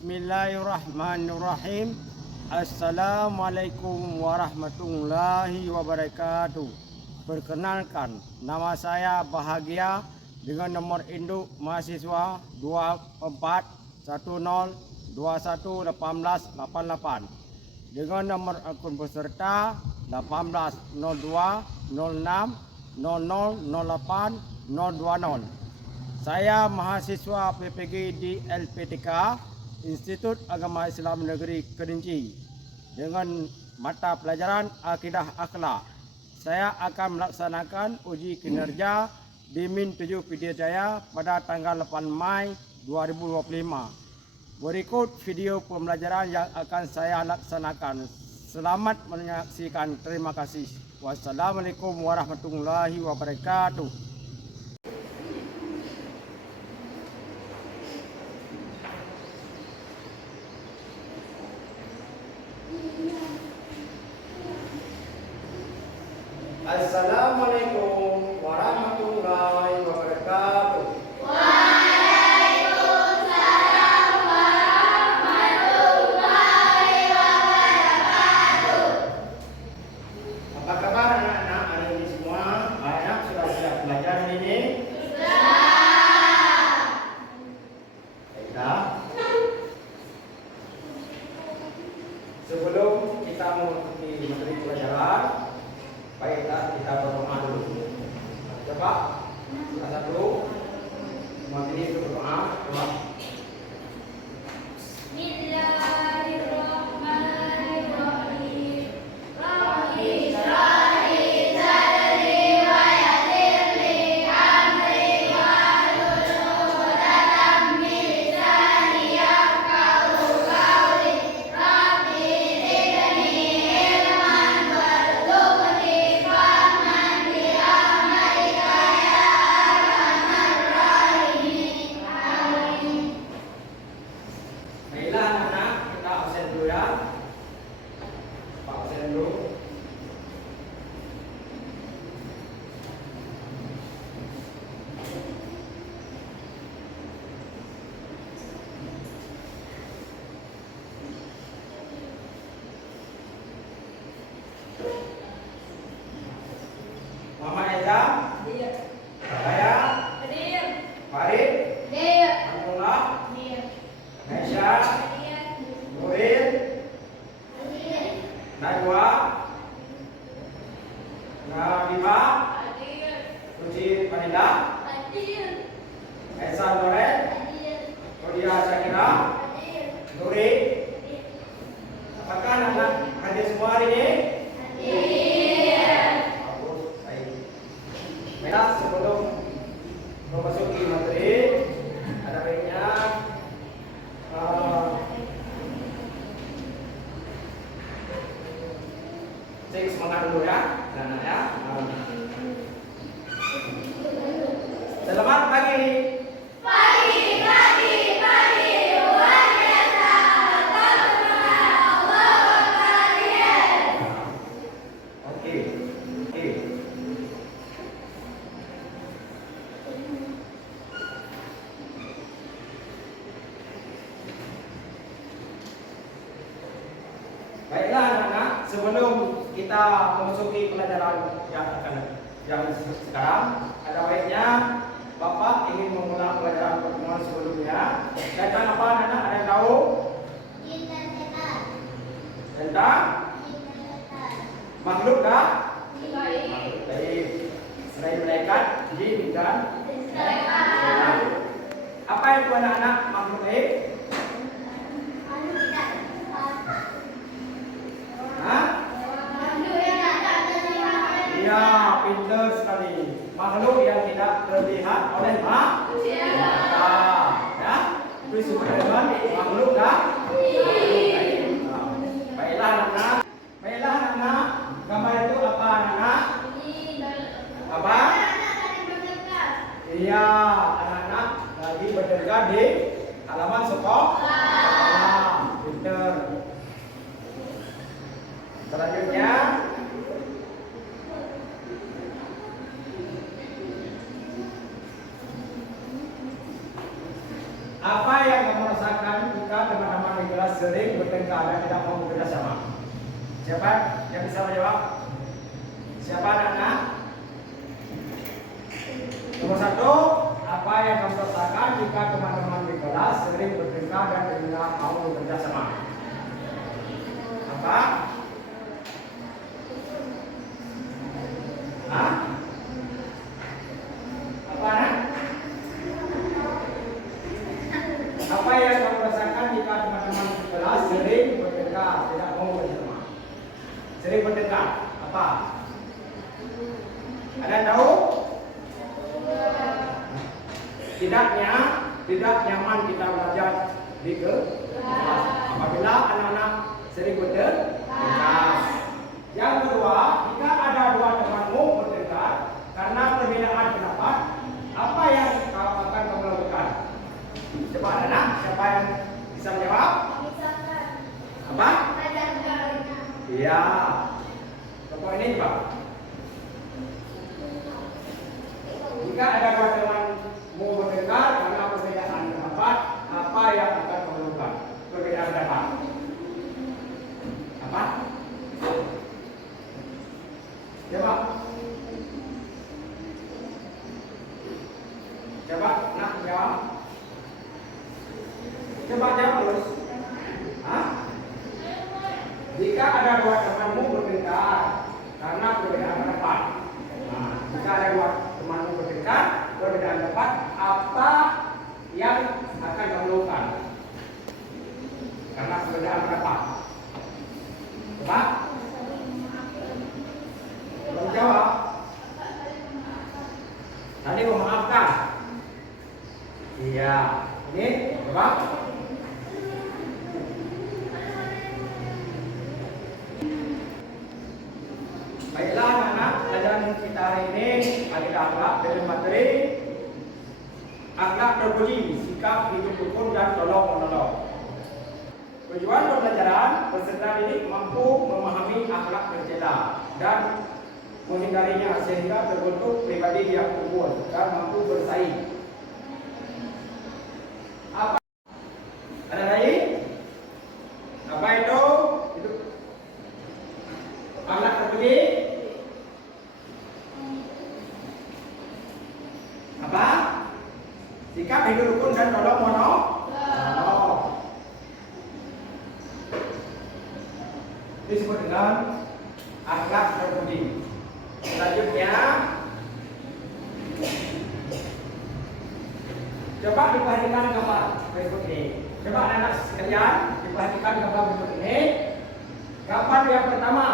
Bismillahirrahmanirrahim. Assalamualaikum warahmatullahi wabarakatuh. Perkenalkan, nama saya Bahagia dengan nomor induk mahasiswa 2410211888 dengan nomor akun peserta 180206000820. Saya mahasiswa PPG di LPTK Institut Agama Islam Negeri Kerinci dengan mata pelajaran Akidah Akhlak. Saya akan melaksanakan uji kinerja di Min 7 Pidijaya pada tanggal 8 Mai 2025. Berikut video pembelajaran yang akan saya laksanakan. Selamat menyaksikan. Terima kasih. Wassalamualaikum warahmatullahi wabarakatuh. Assalamualaikum warahmatullahi wabarakatuh. Waalaikumsalam warahmatullahi wabarakatuh. Apa kabar anak-anak hari ini semua? Anak sudah siap belajar hari ini? Sudah. Baiklah. Sebelum kita mengikuti materi pelajaran, baiklah kita berdoa dulu. Coba, salah dulu. Materi itu berdoa. Coba. Bismillahirrahmanirrahim. Rabbi shrah li sadri wa yassir li amri wahlul 'uqdatam min lisani yafqahu qawli. Rabbi zidni ilman warzuqni fahman bi rahmatika ya arhamar rahimin. Amin. Baiklah anak-anak, kita absen dulu ya. Pak absen dulu. Mama Eza, saya, Farid, Abdullah, Aisyah, Nuril, Najwa, Nabila, Puji Manila, Esa Loren, Rodia Syakira, Nuri. Apakah anak hadir semua hari ini? Bagus, baik. Baiklah, sebelum memasuki materi, ada baiknya cek semangat dulu ya, anak-anak ya. Selamat pagi. Pagi luar biasa. Allah kalian. Oke. Baiklah anak-anak, sebelum kita memasuki pelajaran yang sekarang, ada baiknya Bapak ingin mengulang pelajaran pertemuan sebelumnya. Tentang apa anak-anak? Ada yang tahu? Tentang makhluk kah? Makhluk gaib. Selain malaikat, jin dan setan. Apa itu anak-anak makhluk gaib? Hah? Iya, pintar sekali. Makhluk yang tidak terlihat oleh mata. Ya, itu disebut dengan makhluk kah? Baiklah anak-anak. Gambar itu apa anak-anak? Apa? Iya, anak-anak lagi berjaga di halaman sekolah. Pintar. Selanjutnya, apa yang kamu rasakan jika teman-teman di kelas sering bertengkar dan tidak mau bekerja sama? Siapa yang bisa menjawab? Siapa anak-anak? Nomor satu, apa yang kamu rasakan jika teman-teman di kelas sering bertengkar dan tidak mau bekerja sama? Apa? Hah? Apa anak? Apa yang kamu rasakan jika teman-teman di kelas sering bertengkar, tidak mau bersama? Sering bertengkar, apa? Ada yang tahu? Tidak nyaman kita belajar di kelas apabila anak-anak sering bertengkar. Yang kedua, jika ada dua temanmu bertengkar karena perbedaan pendapat, apa yang akan kamu lakukan? Coba anak, siapa yang bisa menjawab? Apa? Iya. Contoh ini Pak. Jika ada dua temanmu bertengkar karena perbedaan pendapat, apa yang akan kamu lakukan? Perbedaan pendapat. Apa? Coba. Coba nak jawab. Coba jawab terus. Hah? Jika ada dua temanmu bertengkar karena perbedaan pendapat. Nah, jika ada dua temanmu bertengkar perbedaan pendapat, apa yang akan kamu lakukan? Karena perbedaan pendapat. Coba. Belum jawab. Tadi memaafkan. Iya. Ini coba. Baiklah anak-anak, pelajaran kita hari ini adalah akhlak dari materi akhlak terpuji, sikap hidup rukun dan tolong menolong. Tujuan pembelajaran peserta didik mampu memahami akhlak tercela dan menghindarinya sehingga terbentuk pribadi yang unggul dan mampu bersaing. Apa? Ada lagi? Apa itu? Itu akhlak terpuji. Apa? Sikap hidup rukun dan tolong menolong. Disebut dengan akhlak terpuji. Selanjutnya, coba diperhatikan gambar berikut ini. Coba anak-anak sekalian diperhatikan gambar berikut ini. Gambar yang pertama,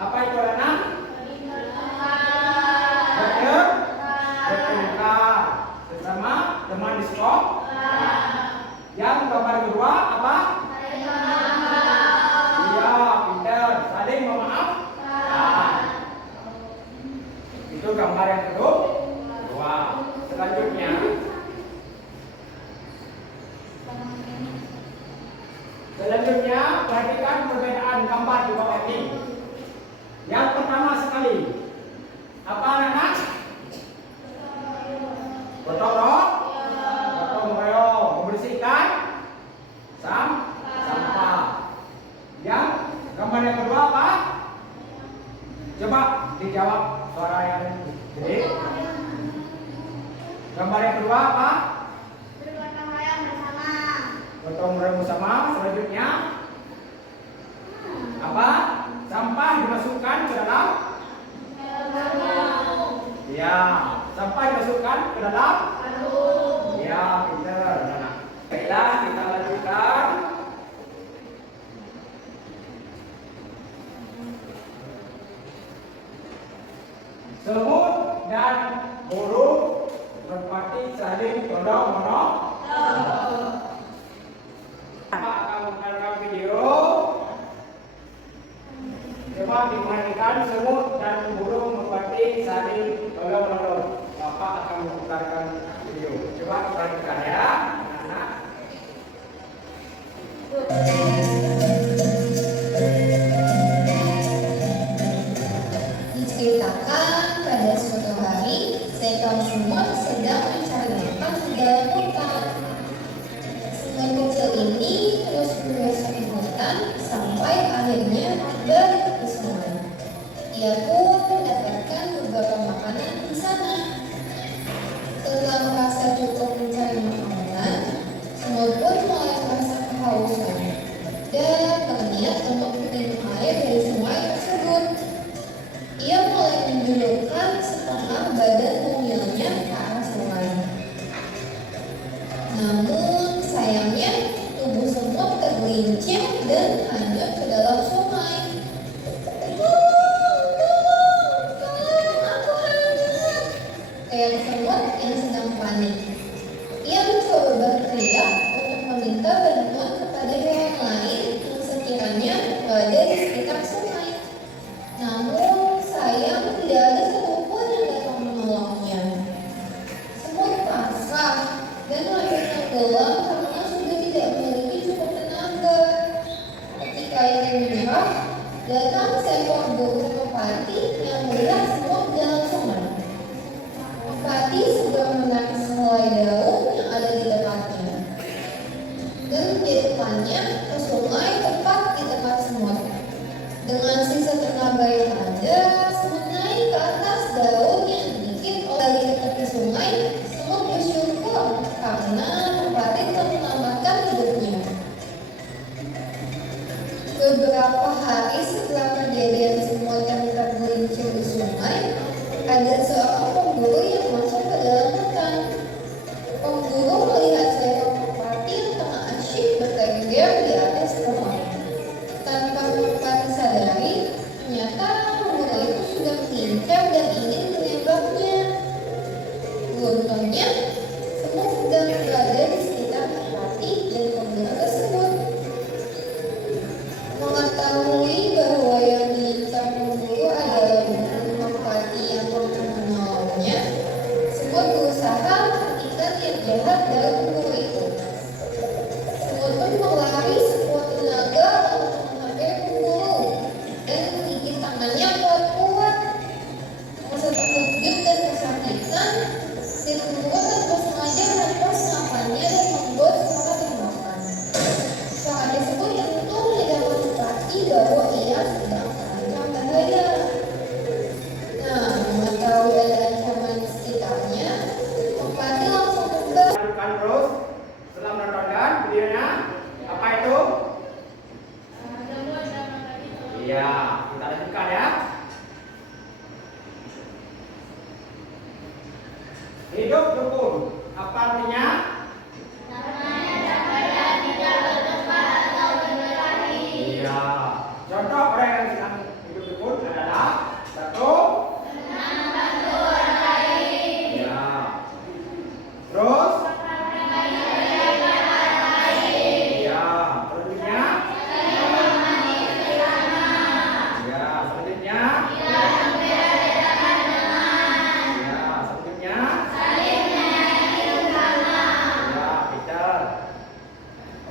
apa itu anak? Bertengkar bersama teman di sekolah. Yang gambar kedua apa? Iya, pintar, saling memaafkan. Itu gambar yang kedua. Selanjutnya, perhatikan perbedaan gambar di bawah ini. Yang pertama sekali, apa anak-anak? Gotong royong, membersihkan sampah. Yang gambar yang kedua apa? Coba dijawab suara yang gede. Gambar yang kedua apa? Gotong royong bersama. Selanjutnya apa? Sampah dimasukkan ke dalam. Ya, sampah dimasukkan ke dalam. Ya, pintar. Baiklah, kita lanjutkan. Semut dan burung berparti saling tolong menolong. Bapak akan menonton video. Coba diperhatikan semut dan burung berparti saling tolong menolong. Bapak akan memutarkan video. Coba perhatikan ya, anak-anak. Diceritakan pada suatu hari, seekor semut sedang mencari makan di dalam hutan. Semut kecil ini sama badan mungilnya ke arah sungai. Namun sayangnya tubuh semut tergelincir dan hanyut ke dalam sungai. Tolong, aku hanyut! Teriak semut yang sedang panik. Ia mencoba berteriak untuk meminta bantuan kepada hewan lain yang sekiranya berada di sekitar sungai. Namun sayang tidak ada satupun yang datang menolongnya. Semut pasrah dan lanjut tenggelam karena sudah tidak memiliki cukup tenaga. Ketika ia menyerah, datang seekor burung merpati yang melihat semut dalam sungai. Merpati segera menarik sehelai daun yang ada di dekatnya dan menjatuhkannya ke sungai tepat di dekat semut. Dengan sisa tenaga yang ada, semut naik ke atas daun yang sedikit dari tepi sungai. Semut bersyukur karena merpati telah menyelamatkan hidupnya. Beberapa hari setelah kejadian semut yang tergelincir di sungai, ada seorang pemburu yang masuk ke dalam hutan. Pemburu melihat seekor merpati yang tengah asyik bertengger di atas pohon. Tanpa merpati sadari, ternyata pemburu itu sudah mengincar dan ingin menembaknya. Beruntungnya, semut sedang berada di sekitar merpati dan pemburu tersebut. Mengetahui bahwa yang diincar pemburu adalah burung merpati yang pernah menolongnya, semut berusaha menghentikan niat jahat dari pemburu itu. Semut pun berlari sekuat tenaga untuk menghampiri pemburu dan menggigit tangannya kuat-kuat. Merasa terkejut dan kesakitan, si pemburu tanpa sengaja merampas napannya dan membuat suara tembakan. Suara tersebut tentu menyedihkan merpati bahwa ia sedang terancam bahaya. Nah, mengetahui ada ancaman di sekitarnya, merpati langsung kembali. Lanjutkan terus. Setelah menontonkan videonya, apa itu? Iya, kita lanjutkan ya. Hidup rukun. Apa artinya? Iya. Contoh orang yang sedang hidup rukun adalah satu. Iya. Terus? Iya. Selanjutnya? Iya. Selanjutnya? Iya. Selanjutnya? Iya, Peter.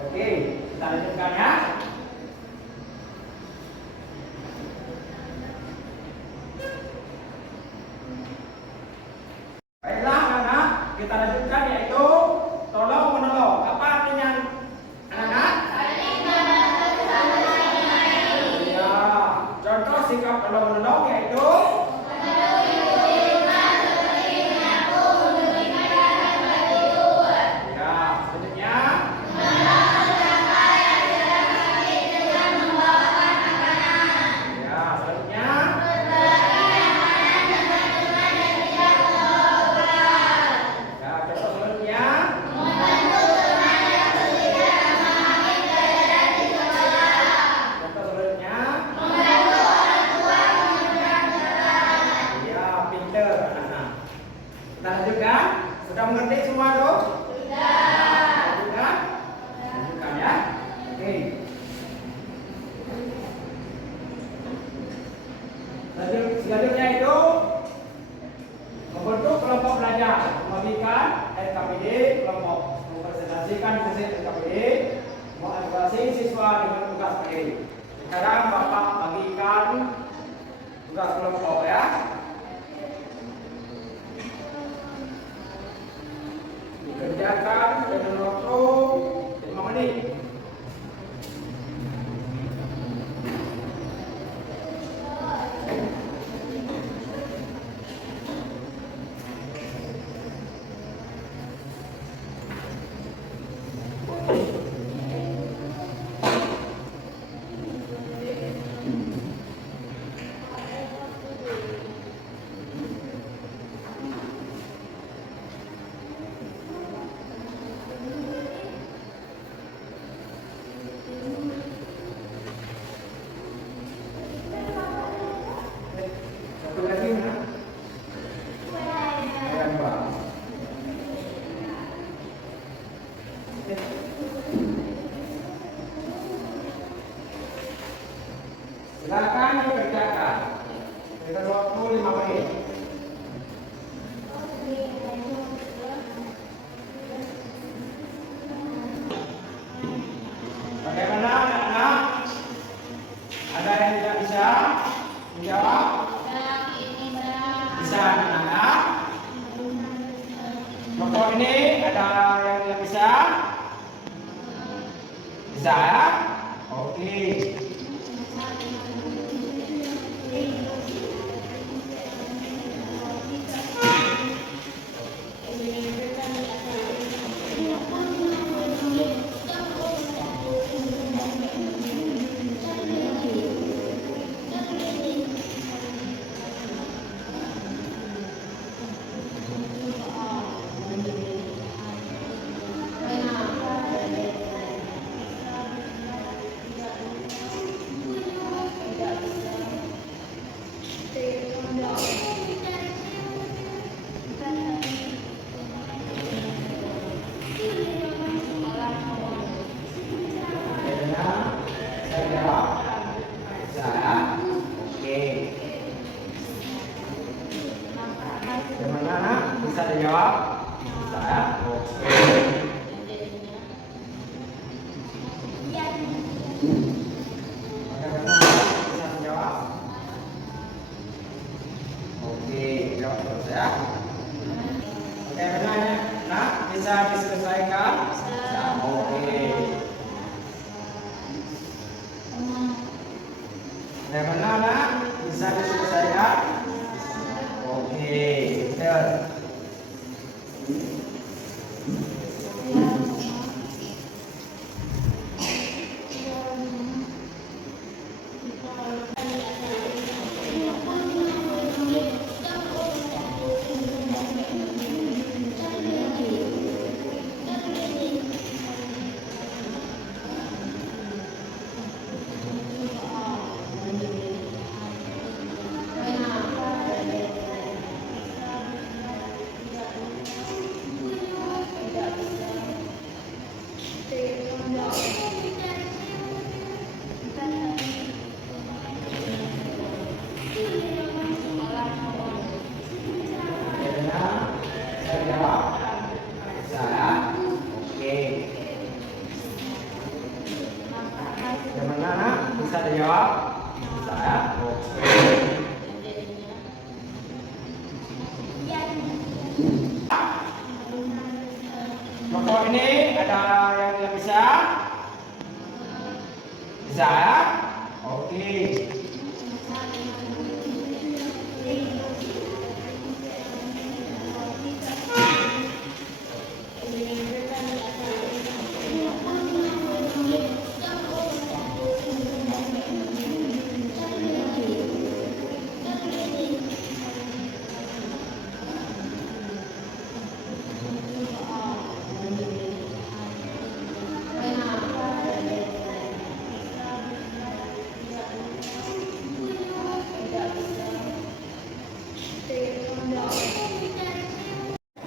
Oke, kita lanjutkan ya. Baiklah anak-anak, kita lanjutkan yaitu tolong menolong. Apa artinya anak-anak? Iya. Contoh sikap tolong menolong yaitu ya, selanjutnya ya, selanjutnya ya, contoh selanjutnya contoh selanjutnya ya, pinter anak-anak. Kita lanjutkan. Sudah mengerti semua dong? Lanjutkan. Lanjutkan ya. Oke. Selanjutnya itu membentuk kelompok belajar, membagikan LKPD kelompok, mempresentasikan hasil LKPD, mengevaluasi siswa dengan tugas PD. Sekarang Bapak bagikan tugas kelompok ya. Dikerjakan dengan waktu 5 menit. Kelompok ini ada yang bisa? Bisa ya? Oke. Bisa dijawab? Bisa ya? Oke. Bisa menjawab? Oke, jawab terus ya. Oke, benar ya? Nah, bisa diselesaikan? Bisa. Oke. Oke, benar nak? Bisa diselesaikan? Oke, betul. Bisa dijawab? Bisa ya? Oke. Kelompok ini ada yang bisa? Bisa ya? Oke.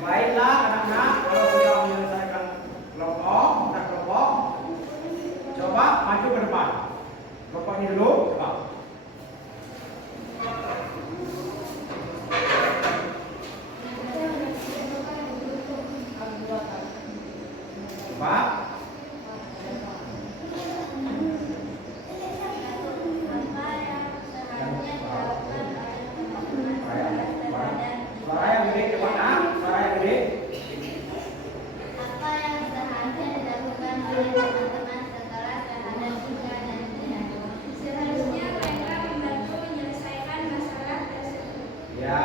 Baiklah anak-anak, kalau sudah menyelesaikan kelompok, coba maju ke depan. Kelompok ini dulu, coba. Coba. Suara yang gede, coba nak. Suara yang gede. Apa yang seharusnya dilakukan oleh teman-teman setelah terhadap juga dan tidak? Seharusnya mereka membantu menyelesaikan masalah tersebut. Ya.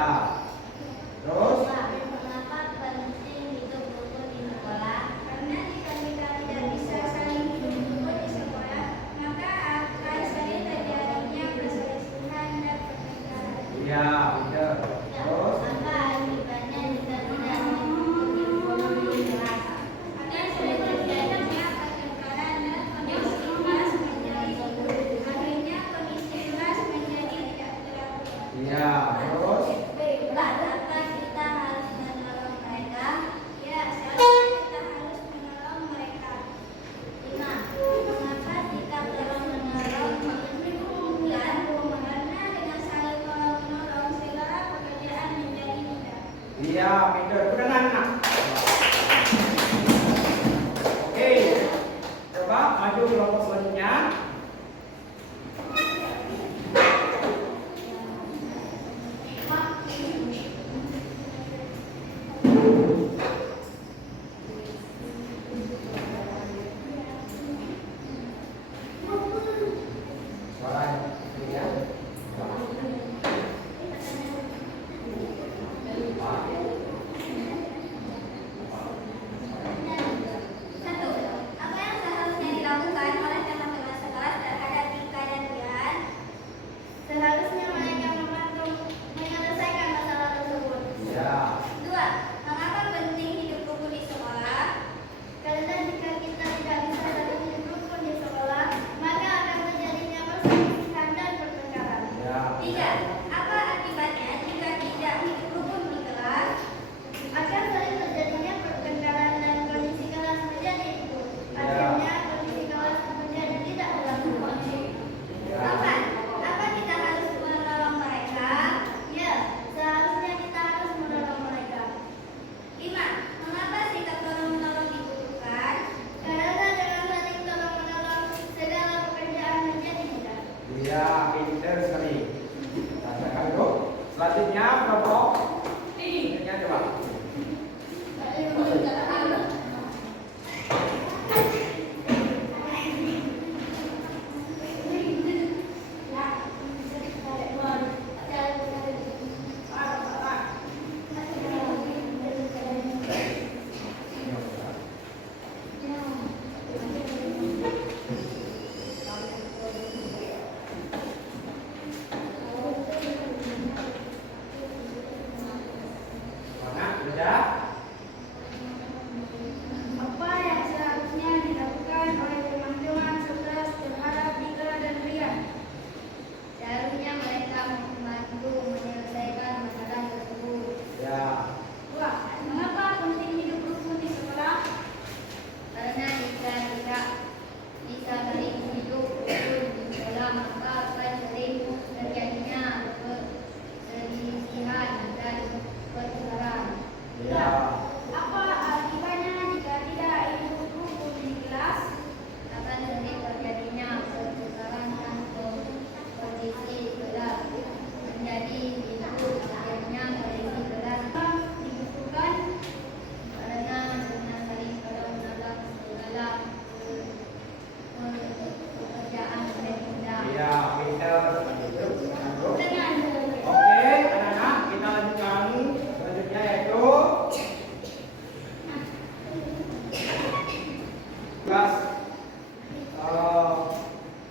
Terus? Pak, mengapa penting hidup rukun di sekolah? Karena jika kita tidak bisa saling hidup rukun di sekolah, maka akan sering terjadinya perselisihan dan pertengkaran. Ya, betul. Terus? Apa akibatnya jika tidak hidup rukun di kelas? Akan sering terjadinya pertengkaran dan kondisi kelas menjadi buruk. Akhirnya kondisi kelas menjadi tidak teratur. Ya, terus? Apakah kita harus menolong mereka? Ya, seharusnya kita harus menolong mereka. 5. Mengapa sikap tolong-menolong dan karena dengan saling tolong-menolong segala pekerjaan menjadi mudah. Iya, betul. Benar, nak. Oke. Coba maju ke kelompok selanjutnya. Ya. Dua, mengapa penting hidup rukun di sekolah? Karena jika tidak bisa saling hidup rukun di sekolah, maka akan sering terjadinya perselisihan dan pertengkaran. Ya. Apa akibatnya jika tidak hidup rukun di kelas? Akan sering terjadinya pertengkaran dan kondisi kelas menjadi itu terjadinya kondisi kelas dibutuhkan karena dengan saling tolong-menolong dalam pekerjaan berbeda. Ya, pintar. Dengan Oke, anak-anak, kita lanjutkan. Selanjutnya yaitu tugas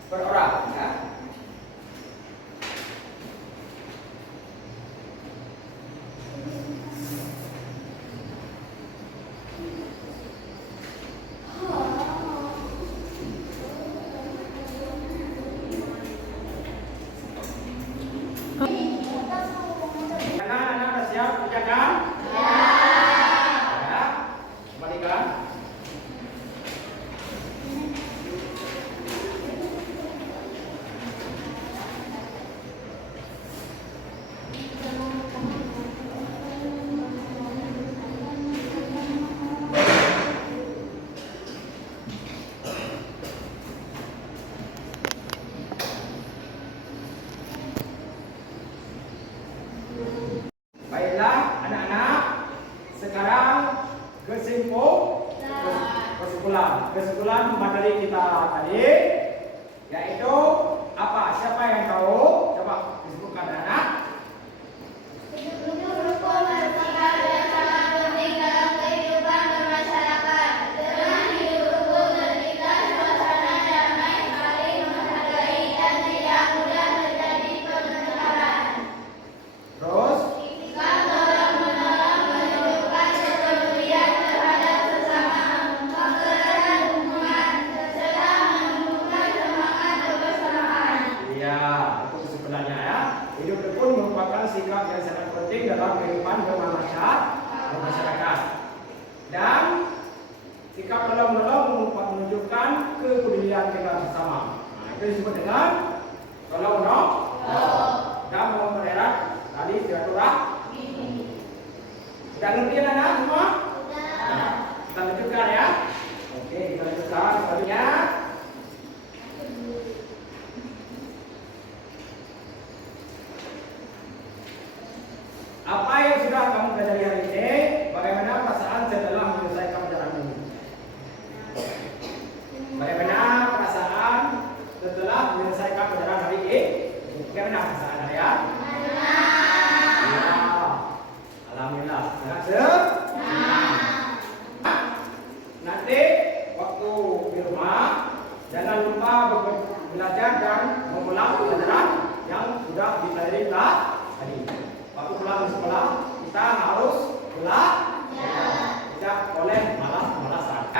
per orang, ya. Anak-anak sudah siap kerjakan? Ya. Kembalikan. Baiklah anak-anak, sekarang kesimpulan materi kita tadi yaitu apa? Siapa yang tahu? Coba disebutkan anak. hidup rukun merupakan yang sangat penting dalam kehidupan bermasyarakat. Dengan hidup rukun tercipta suasana damai, saling menghargai, dan tidak mudah terjadi pertengkaran. Terus Sikap tolong-menolong menunjukkan kepedulian terhadap sesama, mengeratkan hubungan, serta menumbuhkan semangat kebersamaan. iya, itu kesimpulannya ya. Hidup rukun merupakan sikap yang sangat penting dalam kehidupan bermasyarakat. Dan sikap tolong-menolong menunjukkan kepedulian kita bersama. Nah, itu disebut dengan tolong-menolong dan mempererat tali silaturahmi. Sudah ngerti anak-anak semua? Nah, kita lanjutkan ya. Oke, kita lanjutkan selanjutnya. Apa yang sudah kamu pelajari hari ini? Bagaimana perasaan setelah menyelesaikan pelajaran ini? Bagaimana perasaan setelah menyelesaikan pelajaran hari ini? Bagaimana perasaan kalian? Ya, alhamdulillah. Sangat senang. Nanti waktu di rumah jangan lupa belajar dan mengulang pelajaran yang sudah dipelajari tadi. Waktu pulang ke sekolah kita harus belajar, tidak boleh malas-malasan.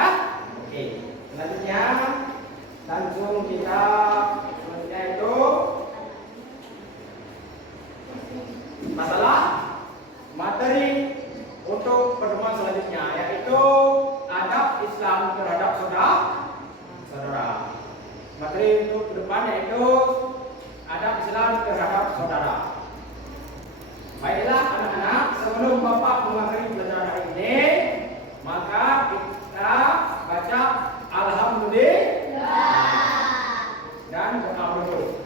Oke, selanjutnya langsung kita selanjutnya itu masalah materi untuk pertemuan selanjutnya yaitu adab Islam terhadap saudara. Materi untuk ke depan yaitu adab Islam terhadap saudara. Baiklah anak-anak, sebelum Bapak mengakhiri pelajaran hari ini, maka kita baca Alhamdulillah dan doa dulu.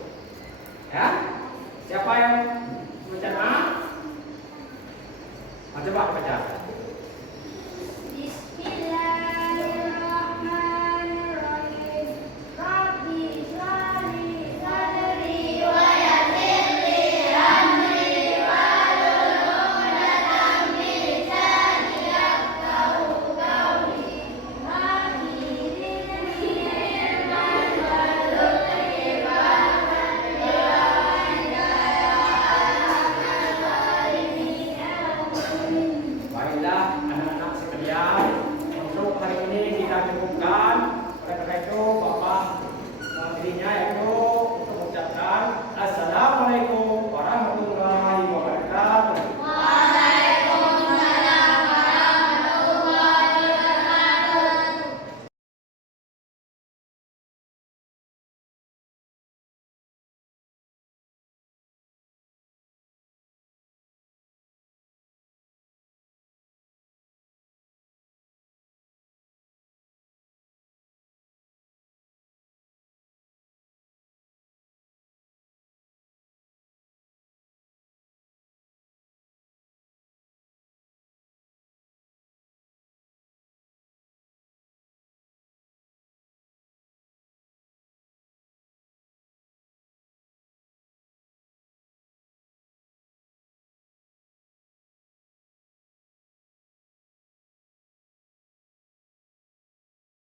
Ya, siapa yang baca? Coba baca. Bismillahirrahmanirrahim. Rabbi shrahli sadri wa yassir li amri wahlul 'uqdatam min lisani yafqahu qawli. Rabbi zidni ilman warzuqni fahman ya Baiklah anak-anak sekalian, untuk hari ini kita cukupkan. Oleh karena itu Bapak mengakhirinya yaitu untuk mengucapkan Assalamualaikum